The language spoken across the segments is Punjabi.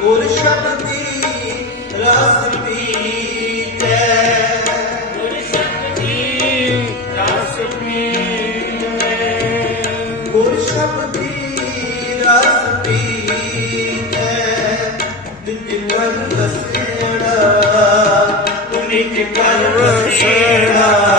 ਗੁਰ ਸ਼ਬਦੀ ਰਸ ਪੀਤੇ। ਗੁਰ ਸ਼ਬਦੀ ਰਸ ਪੀਤੇ। ਗੁਰ ਸ਼ਬਦੀ ਰਸ ਪੀਤੇ। ਨਿਤ ਕਰ ਰਸੇੜਾ ਨਿਤ ਕਰ ਰਸੇੜਾ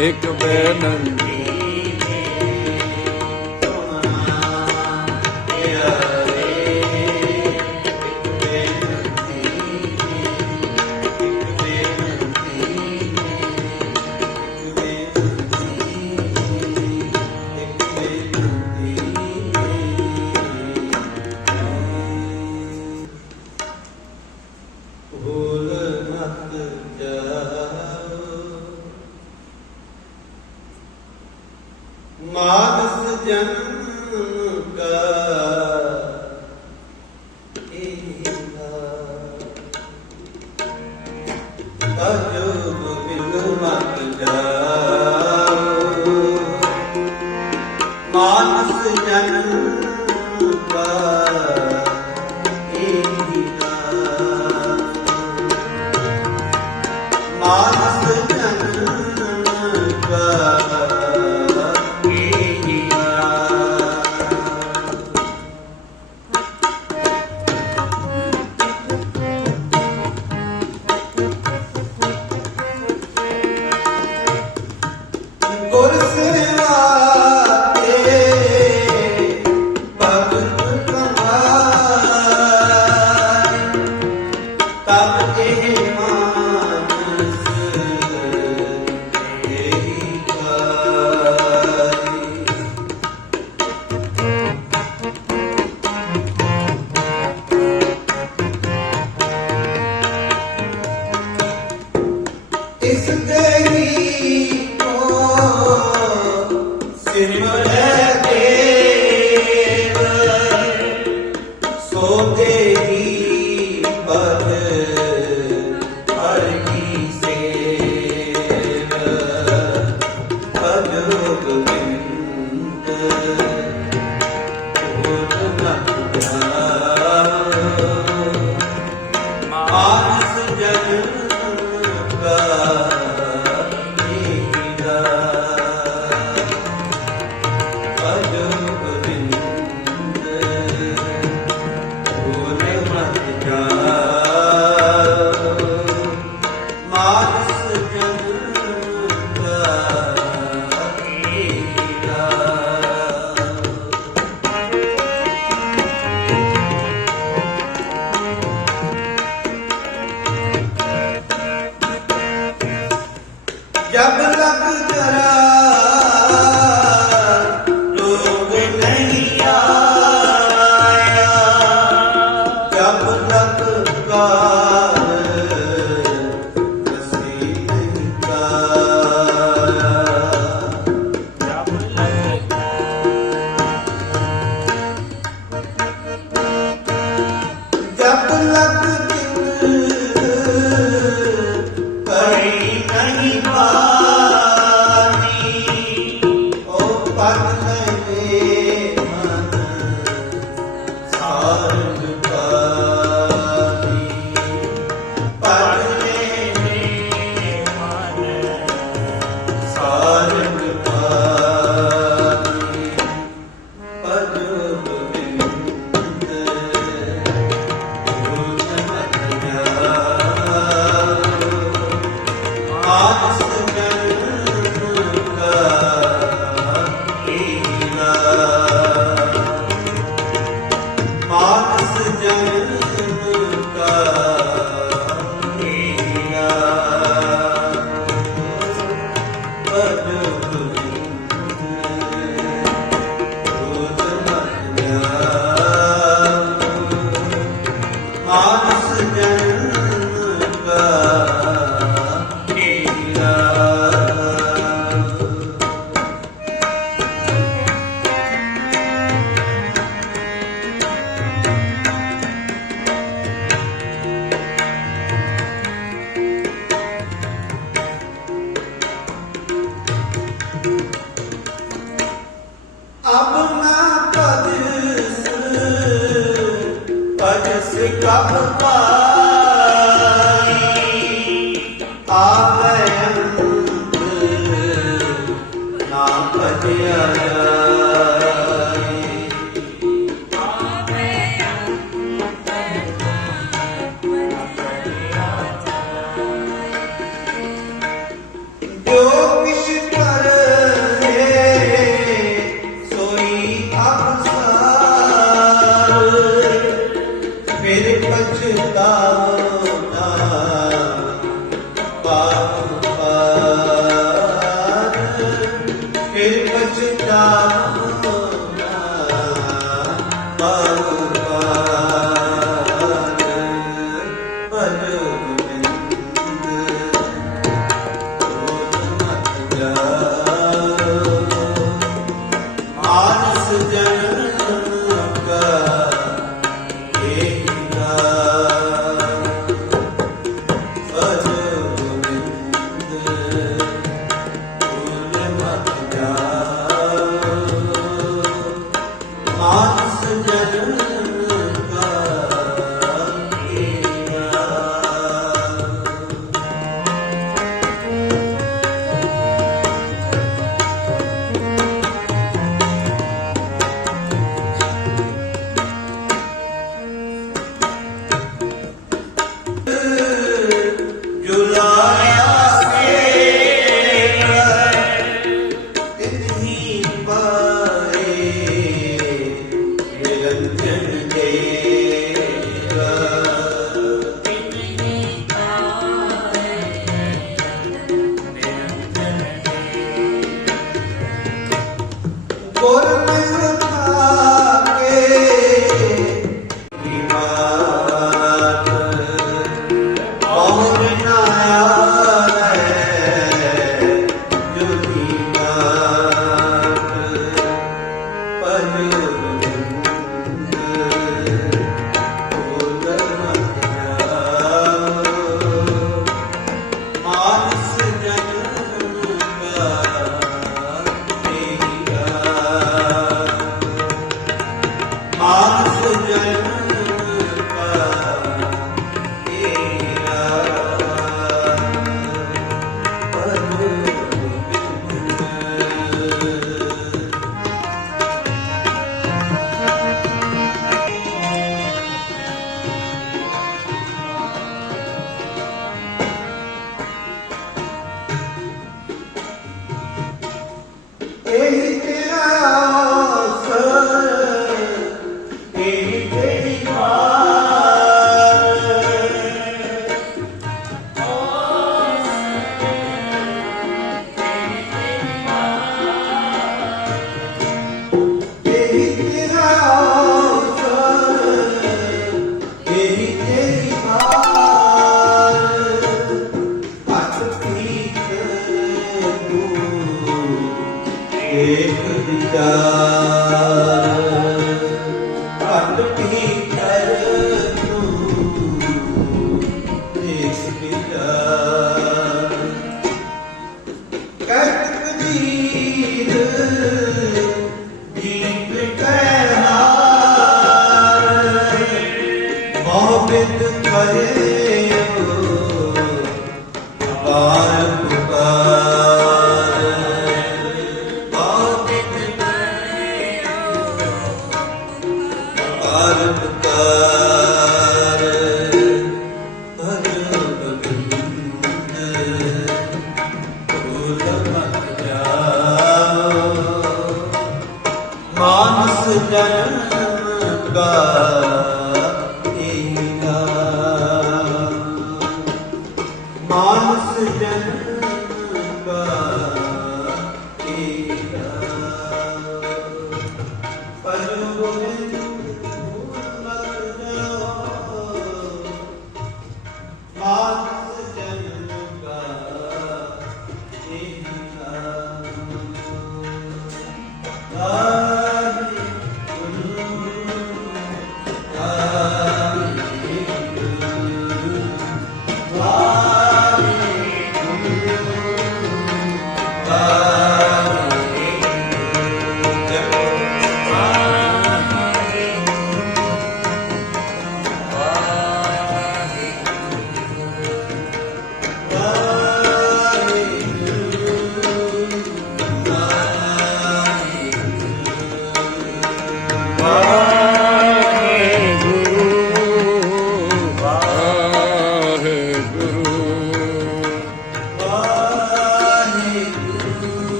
ਇੱਕ ਬੇਨਤੀ Oh. ਮਾਨਸ ਜਨ 멈칫다 Hey. ei, ei. ਏਕ ਵਿਚਾਰ ਅਟਕੀ ਕਰ ਤੂੰ ਏਕ ਵਿਚਾਰ ਕਟ ਦੀਦ ਦੀਪ ਕਹਿਨਾਰ ਬਹੁਤ ਕਰੇ। ਅਪਾਰ வந்து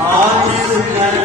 all these